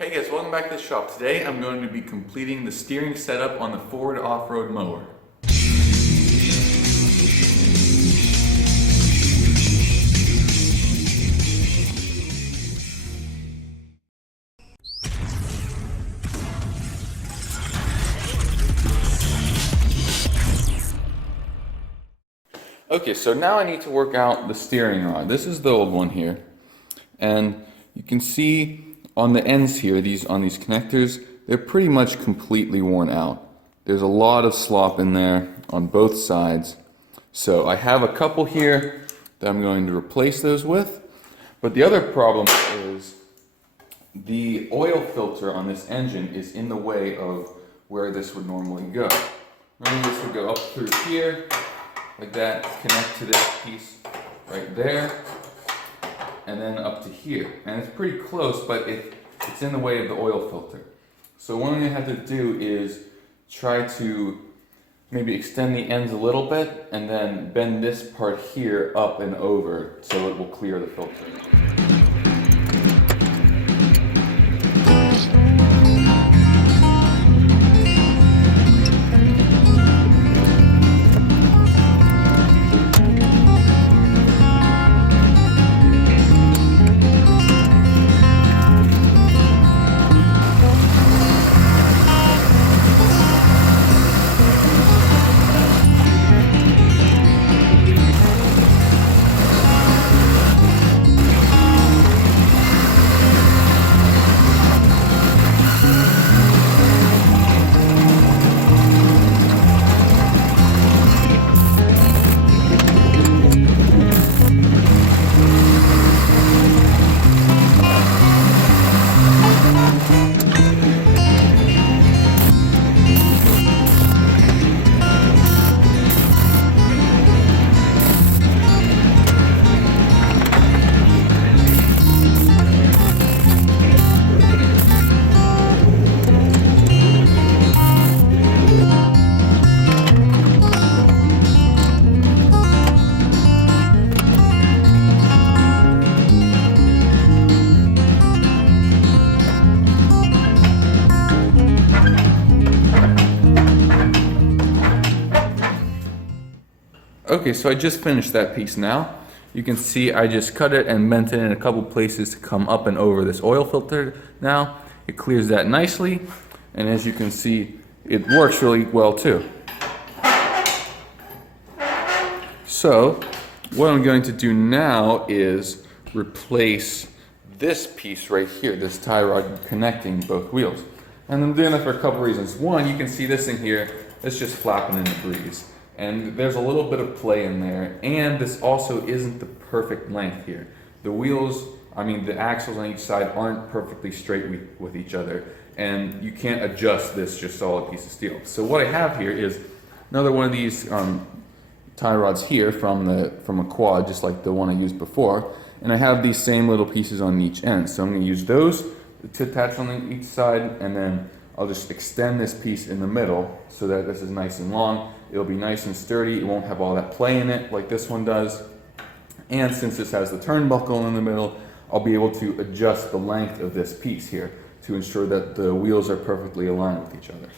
Hey guys, welcome back to the shop. Today I'm going to be completing the steering setup on the Ford off-road mower. Okay, so now I need to work out the steering rod. This is the old one here. And you can see on the ends here, on these connectors, they're pretty much completely worn out. There's a lot of slop in there on both sides. So I have a couple here that I'm going to replace those with. But the other problem is the oil filter on this engine is in the way of where this would normally go. Normally this would go up through here, like that, connect to this piece right there, and then up to here. And it's pretty close, but it's in the way of the oil filter. So what I'm going to have to do is try to maybe extend the ends a little bit and then bend this part here up and over so it will clear the filter. Okay, so I just finished that piece now. You can see I just cut it and bent it in a couple places to come up and over this oil filter now. It clears that nicely, and as you can see, it works really well too. So, what I'm going to do now is replace this piece right here, this tie rod connecting both wheels. And I'm doing that for a couple reasons. One, you can see this thing here, it's just flapping in the breeze. And there's a little bit of play in there, and this also isn't the perfect length here. The wheels, the axles on each side aren't perfectly straight with each other, and you can't adjust this just solid piece of steel. So what I have here is another one of these tie rods here from a quad, just like the one I used before, and I have these same little pieces on each end. So I'm going to use those to attach on each side, and then I'll just extend this piece in the middle so that this is nice and long. It'll be nice and sturdy. It won't have all that play in it like this one does. And since this has the turnbuckle in the middle, I'll be able to adjust the length of this piece here to ensure that the wheels are perfectly aligned with each other.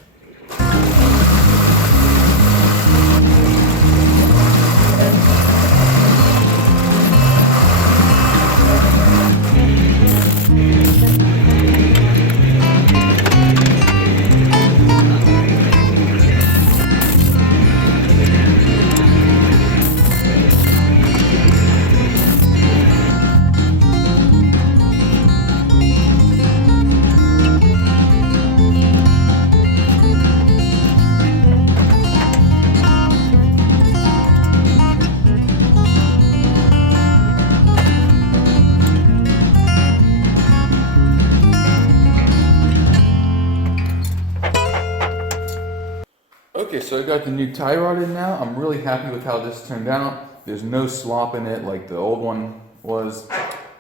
Okay, so I got the new tie rod in now. I'm really happy with how this turned out. There's no slop in it like the old one was.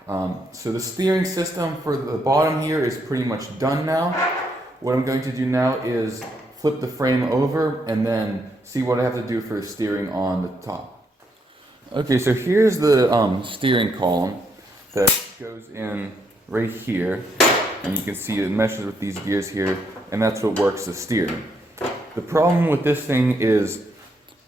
So the steering system for the bottom here is pretty much done now. What I'm going to do now is flip the frame over and then see what I have to do for steering on the top. Okay, so here's the steering column that goes in right here. and you can see it meshes with these gears here, and that's what works the steering. The problem with this thing is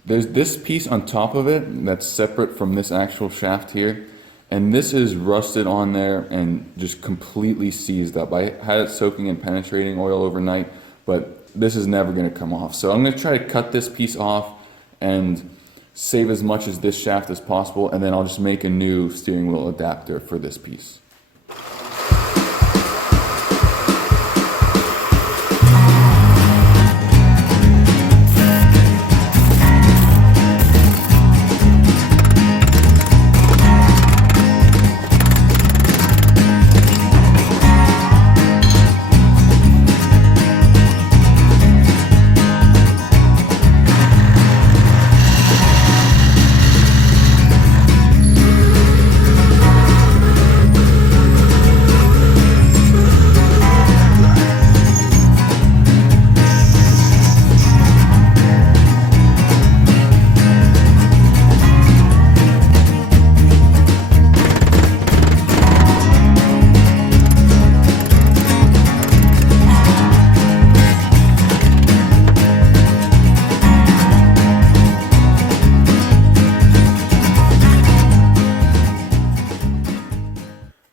there's this piece on top of it that's separate from this actual shaft here, and this is rusted on there and just completely seized up. I had it soaking in penetrating oil overnight, but this is never going to come off. So I'm going to try to cut this piece off and save as much as this shaft as possible, and then I'll just make a new steering wheel adapter for this piece.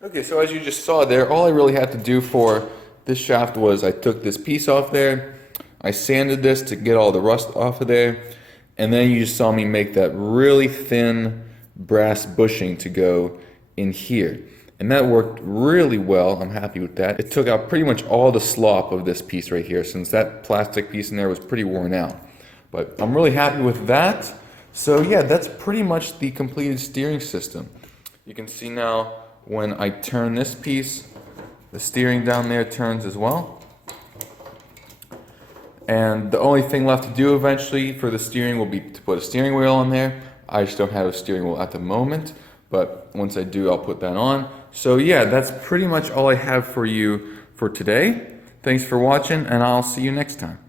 Okay, so as you just saw there, all I really had to do for this shaft was I took this piece off there, I sanded this to get all the rust off of there, and then you just saw me make that really thin brass bushing to go in here. And that worked really well. I'm happy with that. It took out pretty much all the slop of this piece right here, since that plastic piece in there was pretty worn out. But I'm really happy with that. So yeah, that's pretty much the completed steering system. You can see now when I turn this piece, the steering down there turns as well. And the only thing left to do eventually for the steering will be to put a steering wheel on there. I just don't have a steering wheel at the moment, but once I do, I'll put that on. So yeah, that's pretty much all I have for you for today. Thanks for watching, and I'll see you next time.